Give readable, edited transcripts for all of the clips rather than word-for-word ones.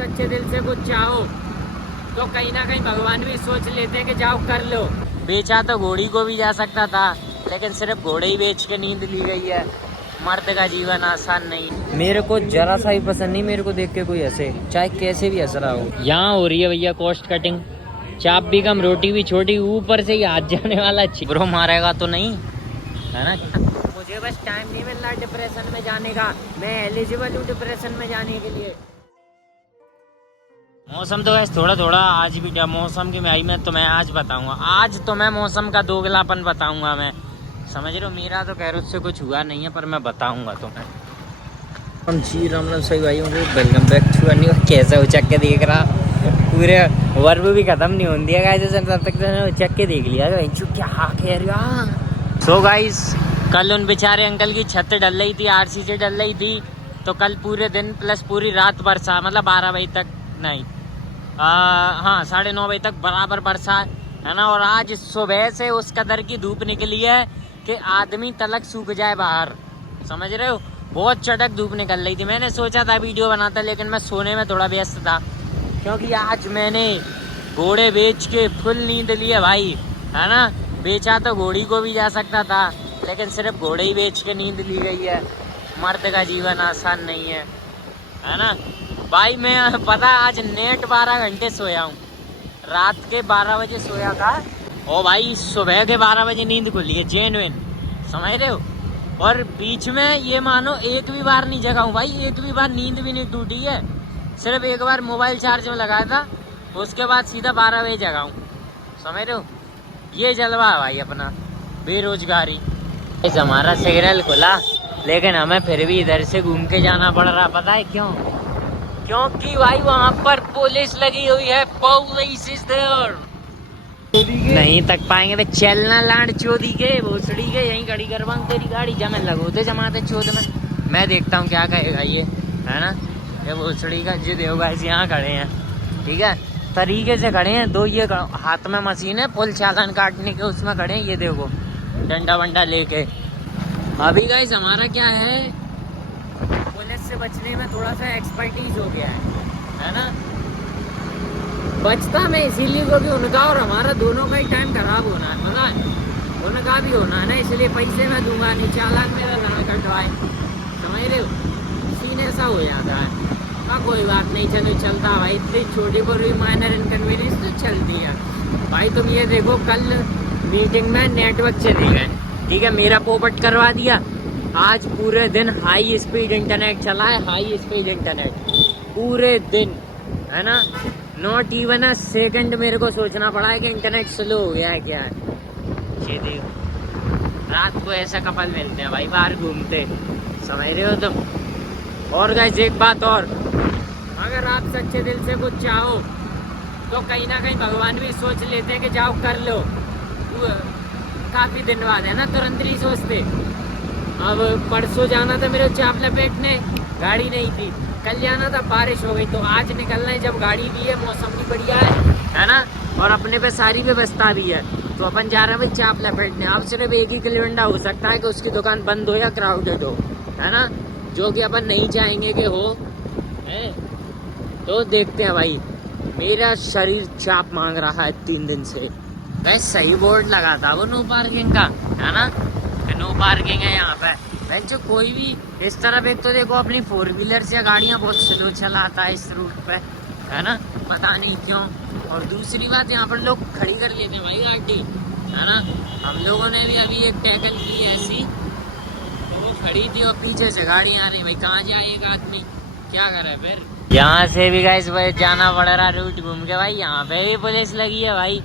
सच्चे दिल से कुछ चाहो तो कहीं ना कहीं भगवान भी सोच लेते हैं कि जाओ कर लो। बेचा तो घोड़ी को भी जा सकता था, लेकिन सिर्फ घोड़े ही बेच के नींद ली गई है। मर्द का जीवन आसान नहीं। मेरे को जरा सा ही पसंद नहीं मेरे को देख के कोई हंसे, चाहे कैसे भी हंस रहा हो। यहाँ हो रही है भैया कॉस्ट कटिंग, चाप भी कम रोटी भी छोटी, ऊपर से ही हाथ जाने वाला। ब्रो मारेगा तो नहीं है ना? मुझे बस टाइम नहीं मिल रहा डिप्रेशन में जाने का। मैं एलिजिबल हूँ डिप्रेशन में जाने के लिए। मौसम तो वैसे थोड़ा थोड़ा आज भी मौसम की आई मैं तुम्हें आज बताऊंगा। आज तो मैं मौसम का दोगलापन बताऊंगा। मैं समझ रहे हो, मेरा तो खैर उससे कुछ हुआ नहीं है, पर मैं बताऊंगा तुम्हें। हम जी राम सही भाई होंगे। वेलकम बैक टू अन्यू। कैसा उचक के देख रहा, पूरे वर्ब भी खत्म नहीं होने दिया गाइस, तब तक उचक के देख लिया क्या कह रहा। सो गाइस, कल उन बेचारे अंकल की छत डल रही थी, आरसी से डल रही थी। तो कल पूरे दिन प्लस पूरी रात बरसा, मतलब 12 बजे तक नहीं, हाँ 9:30 बजे तक बराबर बरसा है ना। और आज सुबह से उस कदर की धूप निकली है कि आदमी तलक सूख जाए बाहर, समझ रहे हो। बहुत चटक धूप निकल रही थी। मैंने सोचा था वीडियो बनाता, लेकिन मैं सोने में थोड़ा व्यस्त था, क्योंकि आज मैंने घोड़े बेच के फुल नींद ली है भाई, है ना। बेचा तो घोड़ी को भी जा सकता था, लेकिन सिर्फ घोड़े ही बेच के नींद ली गई है। मर्द का जीवन आसान नहीं है ना भाई। मैं पता आज नेट 12 घंटे सोया हूँ। रात के 12 बजे सोया था और भाई सुबह के 12 बजे नींद खुली है, जेन्युइन, समझ रहे हो। और बीच में ये मानो एक भी बार नहीं जगा हूँ भाई, एक भी बार नींद भी नहीं टूटी है। सिर्फ एक बार मोबाइल चार्ज में लगाया था, उसके बाद सीधा 12 बजे जगा हूँ, समझ रहे हो। ये जलवा है भाई अपना, बेरोजगारी। इस हमारा सिग्नल खुला, लेकिन हमें फिर भी इधर से घूम के जाना पड़ रहा। पता है क्यों? क्योंकि भाई वहाँ पर पुलिस लगी हुई है। Police is there. नहीं तक पाएंगे बे, चलना लाड चोदी के भोसड़ी के, यहीं खड़ी करवाऊं तेरी गाड़ी, जमे लगोते जमाते चोद में। मैं देखता हूँ क्या कहेगा ये, है ना। ये भोसड़ी का जो देव गाइस यहाँ खड़े हैं, ठीक है, तरीके से खड़े हैं। दो ये हाथ में मशीन है फुल चालान काटने के, उसमें खड़े हैं। ये देखो डंडा वंडा लेके। अभी गाइस हमारा क्या है, पुलिस से बचने में थोड़ा सा एक्सपर्टीज हो गया है ना। बचता मैं इसीलिए क्योंकि उनका और हमारा दोनों का ही टाइम खराब होना है, पता है। उनका भी होना है ना, इसलिए पैसे मैं दूंगा नहीं, चालान मेरा ना कटवाए, समझ रहे हो। सीन ऐसा हो जाता है। हाँ कोई बात नहीं, चलो चलता भाई, इतनी छोटी पर भी माइनर इनकन्वीनियंस तो चलती है भाई। तुम ये देखो, कल मीटिंग में नेटवर्क चले गए, ठीक है, मेरा पोपट करवा दिया। आज पूरे दिन हाई स्पीड इंटरनेट चला है, हाई स्पीड इंटरनेट पूरे दिन, है ना। नॉट इवन अ सेकंड मेरे को सोचना पड़ा है कि इंटरनेट स्लो हो गया है क्या है। ये देखो, रात को ऐसा कपल मिलते हैं भाई बाहर घूमते, समझ रहे हो तुम। और गाइस एक बात और, अगर आप सच्चे दिल से कुछ चाहो तो कहीं ना कहीं भगवान भी सोच लेते हैं कि जाओ कर लो। काफी दिन बाद, है ना, तुरंत नहीं सोचते। अब परसों जाना था मेरे चाप लपेटने, गाड़ी नहीं थी। कल जाना था, बारिश हो गई, तो आज निकलना है जब गाड़ी भी है, मौसम भी बढ़िया है ना, और अपने पे सारी व्यवस्था भी है, तो अपन जा रहे हैं भाई चाप लपेटने। अब सिर्फ एक ही किलोमीटर हो सकता है कि उसकी दुकान बंद हो या क्राउडेड हो, है ना, जो कि अपन नहीं चाहेंगे कि हो, है। तो देखते हैं भाई, मेरा शरीर चाप मांग रहा है 3 दिन से। वैसे सही बोर्ड लगा था वो नो पार्किंग का, है ना, नो पार्किंग है यहाँ पे। भाई जो कोई भी इस तरफ, एक तो देखो अपनी 4 व्हीलर या गाड़ियाँ बहुत स्लो चलाता है इस रूट पे, है ना, पता नहीं क्यों। और दूसरी बात, यहाँ पर लोग खड़ी कर लेते हैं भाई गाड़ी, है ना। हम लोगों ने भी अभी एक टैकल की ऐसी, तो वो खड़ी थी और पीछे से गाड़ी आ रही। भाई कहाँ जाएगा आदमी, क्या करे फिर। यहाँ से भी गाइस जाना पड़ रहा रूट घूम के भाई। यहाँ पे भी पुलिस लगी है भाई।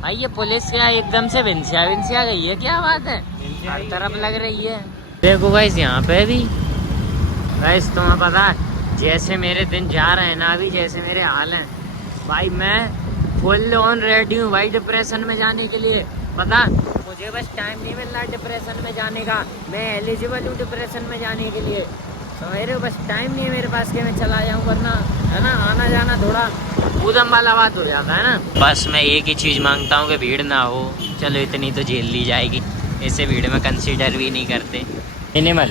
भाई ये पुलिस क्या एकदम से विंसिया गई है, क्या बात है, हर तरफ लग रही है। देखो गाइस यहाँ पे भी, गाइस तुम्हें पता है जैसे मेरे दिन जा रहे हैं ना, अभी जैसे मेरे हाल हैं भाई, मैं फुल ऑन रेडी हूँ भाई डिप्रेशन में जाने के लिए। पता मुझे बस टाइम नहीं मिल रहा डिप्रेशन में जाने का। मैं एलिजिबल हूँ डिप्रेशन में जाने के लिए, समझ रहे हो। बस टाइम नहीं है मेरे पास कि मैं चला जाऊँ, वरना है ना आना जाना थोड़ा ऊधम वाला बात हो जाता है ना। बस मैं एक ही चीज़ मांगता हूँ कि भीड़ ना हो, चलो इतनी तो झेल ली जाएगी, इसे भीड़ में कंसीडर भी नहीं करते। मिनिमल,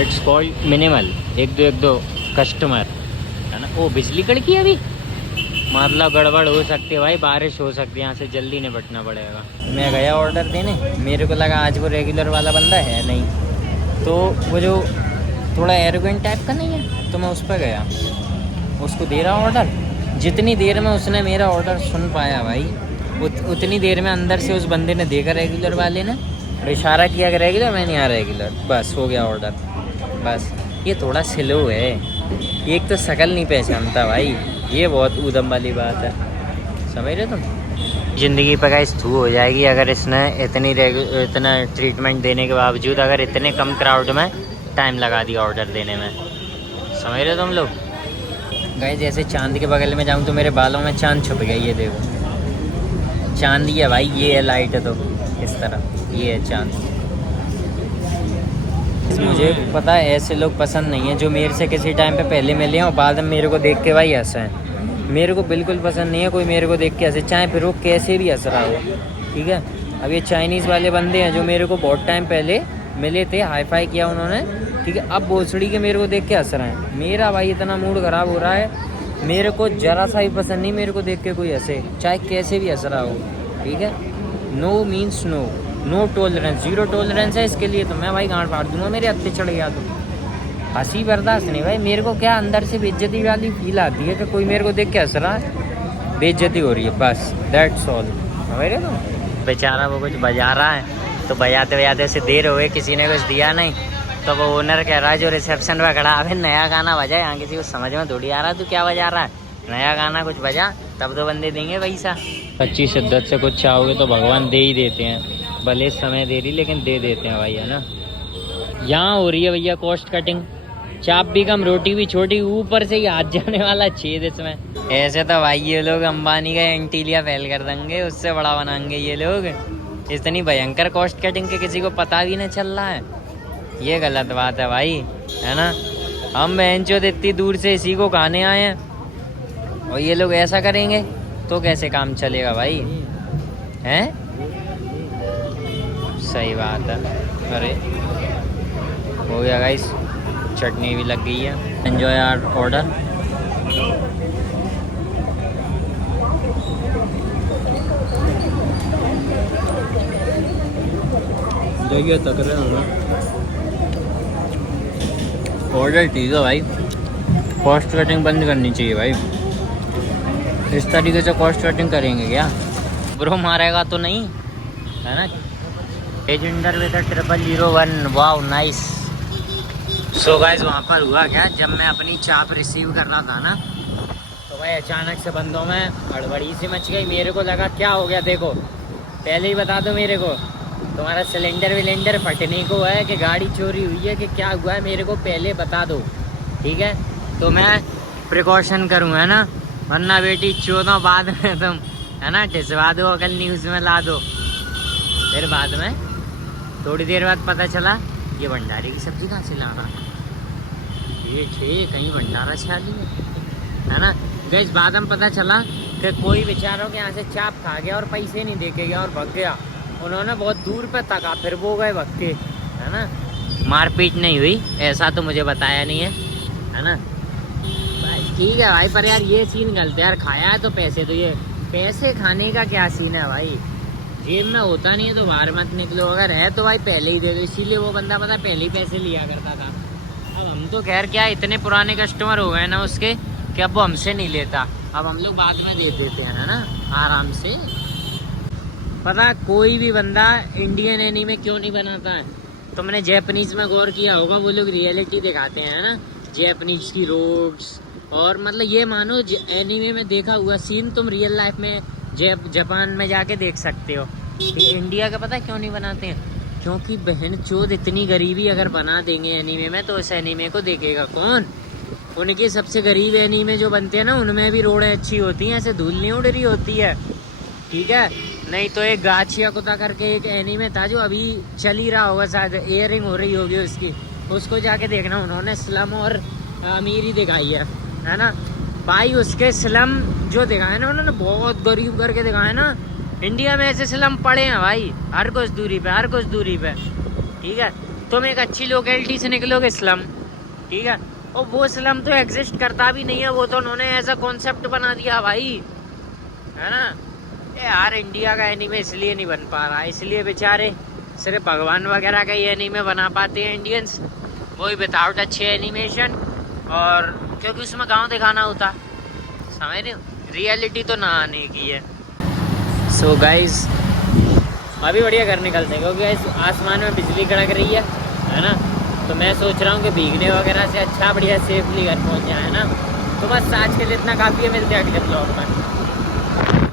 इट्स कॉल्ड मिनिमल, एक दो कस्टमर, है ना। ओ बिजली कड़की है अभी, मतलब गड़बड़ हो सकती है भाई, बारिश हो सकती है, यहाँ से जल्दी निपटना पड़ेगा। मैं गया ऑर्डर देने, मेरे को लगा आज वो रेगुलर वाला बंदा है नहीं, तो वो जो थोड़ा एरोगेंट टाइप का नहीं है, तो मैं उस पर गया, उसको दे रहा ऑर्डर। जितनी देर में उसने मेरा ऑर्डर सुन पाया भाई, उतनी देर में अंदर से उस बंदे ने देखा रेगुलर वाले ने, और इशारा किया कि रेगुलर, मैं नहीं आ रेगुलर, बस हो गया ऑर्डर। बस ये थोड़ा स्लो है, एक तो शकल नहीं पहचानता भाई, ये बहुत ऊधम वाली बात है, समझ रहे तुम। ज़िंदगी पर गाइस थू हो जाएगी अगर इसने इतना ट्रीटमेंट देने के बावजूद अगर इतने कम क्राउड में टाइम लगा दिया ऑर्डर देने में, समझ रहे हो तुम लोग। गाइस जैसे चांद के बगल में जाऊं तो मेरे बालों में चांद छुप गया, ये देखो चांद ही है भाई, ये है लाइट है, तो इस तरह ये है चांद। मुझे पता है ऐसे लोग पसंद नहीं है जो मेरे से किसी टाइम पे पहले मिले हैं और बाद में मेरे को देख के भाई हंसे हैं। मेरे को बिल्कुल पसंद नहीं है कोई मेरे को देख के हंसे, चाहे फिर वो कैसे भी हंस रहा हो, ठीक है। अब ये चाइनीज़ वाले बंदे हैं जो मेरे को बहुत टाइम पहले मिले थे, हाई फाई किया उन्होंने, ठीक है, अब भोसड़ी के मेरे को देख के हंस रहे हैं। मेरा भाई इतना मूड ख़राब हो रहा है, मेरे को ज़रा सा ही पसंद नहीं मेरे को देख के कोई हंसे, चाहे कैसे भी हंस रहा हो, ठीक है। No means no, no tolerance, zero tolerance है इसके लिए, तो मैं भाई गांड फाड़ दूंगा मेरे हत्थे चढ़ गया तो। हंसी बर्दाश्त नहीं भाई, मेरे को क्या अंदर से बेइज्जती वाली फील आती है कि कोई मेरे को देख के हंस रहा है, बेइज्जती हो रही है, बस दैट्स ऑल। मेरे तो बेचारा वो कुछ बजा रहा है, तो बजाते बजाते से देर हो गई, किसी ने कुछ दिया नहीं, तो वो ओनर कह रहा है जो रिसेप्शन पर खड़ा, अबे नया गाना बजा, यहाँ किसी को समझ में थोड़ी आ रहा तू क्या बजा रहा है, नया गाना कुछ बजा तब तो बंदे देंगे पैसा। सच्ची शिद्दत से कुछ चाहोगे तो भगवान दे ही देते हैं, भले समय देरी लेकिन दे देते हैं भाई, है ना। यहाँ हो रही है भैया कॉस्ट कटिंग, चाप भी कम रोटी भी छोटी, ऊपर से ही हाथ जाने वाला छेद इसमें। ऐसे तो भाई ये लोग अंबानी का एंटीलिया फैल कर देंगे, उससे बड़ा बनाएंगे ये लोग। इतनी भयंकर कॉस्ट कटिंग के किसी को पता भी नहीं चल रहा है, ये गलत बात है भाई, है ना। हम बहनचोद इतनी दूर से इसी को खाने आए हैं और ये लोग ऐसा करेंगे तो कैसे काम चलेगा भाई, हैं। सही बात है। अरे हो गया गाइस, चटनी भी लग गई है। Enjoy our order. देखिए तक रहे हैं ऑर्डर ठीक है भाई, कॉस्ट कटिंग बंद करनी चाहिए भाई, इस तरीके से कॉस्ट कटिंग करेंगे क्या, ब्रो मारेगा तो नहीं, है ना। एजेंडर with 0001, wow nice. So guys वहाँ पर हुआ क्या, जब मैं अपनी चाप रिसीव कर रहा था ना, तो भाई अचानक से बंदों में हड़बड़ी सी मच गई। मेरे को लगा क्या हो गया, देखो पहले ही बता दो मेरे को, तुम्हारा सिलेंडर विलेंडर फटने को है कि गाड़ी चोरी हुई है कि क्या हुआ है, मेरे को पहले बता दो, ठीक है, तो मैं प्रिकॉशन करूँ, है ना। वरना बेटी चौदह बाद में तुम, है ना, ढिसवा दो, कल न्यूज़ में ला दो, फिर बाद में थोड़ी देर बाद पता चला ये भंडारे की सब्ज़ी कहाँ से ला रहा है, ये ठीक कहीं भंडारा छाली है ना। गैस बाद में पता चला कि कोई बेचारों के यहाँ से चाप खा गया और पैसे नहीं दे के गया और भाग गया। उन्होंने बहुत दूर पे तका, फिर वो गए भग के, है ना। मारपीट नहीं हुई ऐसा तो मुझे बताया नहीं है ना। ठीक है भाई, पर यार ये सीन गलत है यार, खाया है तो पैसे, तो ये पैसे खाने का क्या सीन है भाई, जेब में होता नहीं है तो बाहर मत निकलो, अगर है तो भाई पहले ही दे दो। इसीलिए वो बंदा पता पहले ही पैसे लिया करता था। अब हम तो खैर क्या इतने पुराने कस्टमर हो गए ना उसके कि अब वो हमसे नहीं लेता, अब हम लोग बाद में दे देते हैं, है ना, आराम से। पता कोई भी बंदा इंडियन एनीमे क्यों नहीं बनाता है, तुमने जैपनीज में गौर किया होगा, वो लोग रियलिटी दिखाते हैं, है ना, जैपनीज की रोड्स, और मतलब ये मानो एनीमे में देखा हुआ सीन तुम रियल लाइफ में जापान में जाके देख सकते हो। इंडिया का पता क्यों नहीं बनाते हैं, क्योंकि बहन चोद इतनी गरीबी अगर बना देंगे एनीमे में तो इस एनीमे को देखेगा कौन। उनके सबसे गरीब एनीमे जो बनते हैं ना, उनमें भी रोडें अच्छी होती हैं, ऐसे धूल नहीं उड़ रही होती है, ठीक है। नहीं तो एक गाछिया कुत्ता करके एक एनीमे था जो अभी चल ही रहा होगा, शायद एयरिंग हो रही होगी उसकी, उसको जाके देखना, उन्होंने स्लम और अमीरी दिखाई है ना भाई। उसके स्लम जो दिखाए ना उन्होंने, बहुत गरीब करके दिखाए ना। इंडिया में ऐसे स्लम पड़े हैं भाई, हर कुछ दूरी पे, हर कुछ दूरी पे, ठीक है। तुम एक अच्छी लोकेलिटी से निकलोगे स्लम, ठीक है, और वो स्लम तो एग्जिस्ट करता भी नहीं है, वो तो उन्होंने ऐसा कॉन्सेप्ट बना दिया भाई, है ना। यार इंडिया का एनीमे इसलिए नहीं बन पा रहा, इसलिए बेचारे सिर्फ भगवान वगैरह का ही एनीमे बना पाते हैं इंडियंस, वही विदाउट अच्छे एनिमेशन, और क्योंकि उसमें गांव दिखाना होता, समझ रहे हो, रियलिटी तो ना आने की है। सो गाइस अभी बढ़िया घर निकलते हैं, क्योंकि गाइस आसमान में बिजली कड़क रही है ना। तो मैं सोच रहा हूँ कि भीगने वगैरह से अच्छा बढ़िया सेफली घर पहुँच जाए, है ना। तो बस आज के लिए इतना काफ़ी है, मिलते हैं अगले ब्लॉग में।